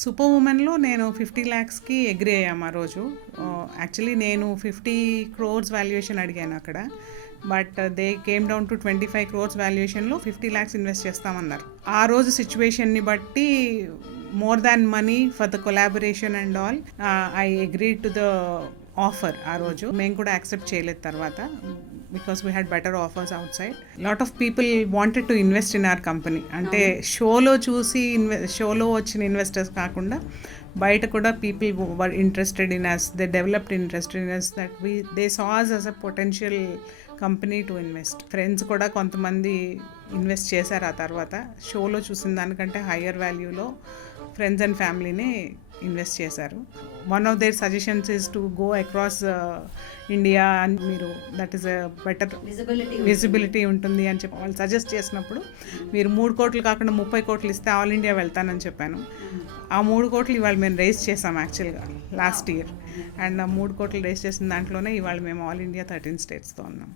Super ఉమెన్లో నేను 50 lakhsకి agree అయ్యాము ఆ రోజు. యాక్చువల్లీ నేను 50 crores వాల్యుయేషన్ అడిగాను అక్కడ. But they came down to 25 crores వాల్యుయేషన్లో 50 lakhs ఇన్వెస్ట్ చేస్తామన్నారు. ఆ రోజు సిచ్యువేషన్ని బట్టి more than money for the collaboration and all I agree to the offer. ఆ రోజు మేము కూడా యాక్సెప్ట్ చేయలేదు తర్వాత, because we had better offers outside. Lot of people wanted to invest in our company. అంటే షోలో చూసి షోలో వచ్చిన ఇన్వెస్టర్స్ కాకుండా బయట కూడా people were interested in us, they developed interested in us, that they saw us us a potential company to invest. Friends కూడా కొంతమంది ఇన్వెస్ట్ చేశారు ఆ తర్వాత. షోలో చూసిన దానికంటే హయ్యర్ వాల్యూలో ఫ్రెండ్స్ అండ్ ఫ్యామిలీనే ఇన్వెస్ట్ చేశారు. One of their suggestions is to go across India and మీరు that is a better visibility ఉంటుంది అని చెప్పి వాళ్ళు సజెస్ట్ చేసినప్పుడు, మీరు 3 కోట్లు కాకుండా 30 కోట్లు ఇస్తే ఆల్ ఇండియా వెళ్తానని చెప్పాను. ఆ 3 కోట్లు ఇవాళ మేము రేస్ చేసాం యాక్చువల్గా లాస్ట్ ఇయర్. అండ్ ఆ 3 కోట్లు రేస్ చేసిన దాంట్లోనే ఇవాళ మేము ఆల్ ఇండియా 13 స్టేట్స్తో ఉన్నాం.